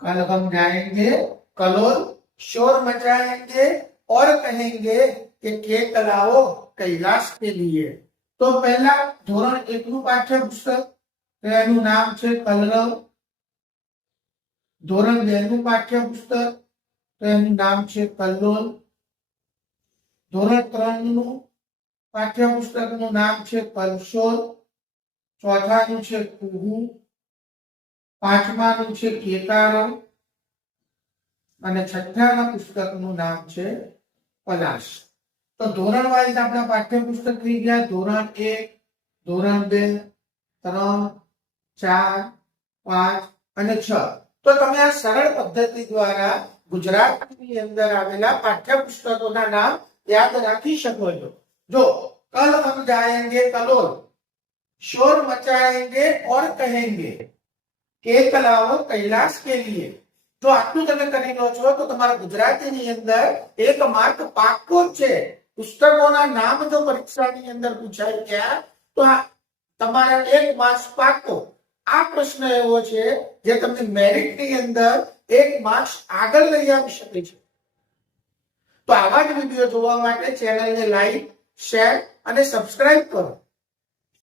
कल हम जाएंगे कलोल शोर मचाएंगे और कहेंगे कि केक लाओ कैलाश के लिए તો પહેલા ધોરણ એક નું પાઠ્યપુસ્તક તો એનું નામ છે કલરવ ધોરણ બે નું પાઠ્યપુસ્તક તો એનું નામ છે કલ્લોલ ધોરણ ત્રણ નું પાઠ્યપુસ્તક નું નામ છે કલશોલ ચોથાનું છે કુહુ પાંચમાનું છે કેકારો અને છઠ્ઠાના પુસ્તકનું નામ છે પલાશ. તો ધોરણ વાઇઝ આપણા પાઠ્યપુસ્તક થઈ ગયા. ધોરણ એક, ધોરણ બે, ત્રણ, ચાર, પાંચ અને છ. તો તમે આ સરળ પદ્ધતિ દ્વારા ગુજરાતીની અંદર આવેલા પાઠ્યપુસ્તકોના નામ યાદ રાખી શકો છો. જો કલ હમ જાયેંગે કલોર શોર મચાયેંગે ઓર કહેંગે. કે કલાઓ કૈલાસ કે લીએ. જો આટલું તમે કરી લો છો, તો તમારા ગુજરાતીની અંદર એક માર્ક પાક્કો છે. પુસ્તકોના નામ જો પરીક્ષાની અંદર પૂછાય ગયા તો તમારા એક માર્ક્સ પાક્કો. આ પ્રશ્ન એવો છે જે તમને મેરિટની અંદર એક માર્ક્સ આગળ લઈ આવી શકે છે. તો આવા જ વીડિયો જોવા માટે ચેનલને લાઈક, શેર અને સબસ્ક્રાઇબ કરો.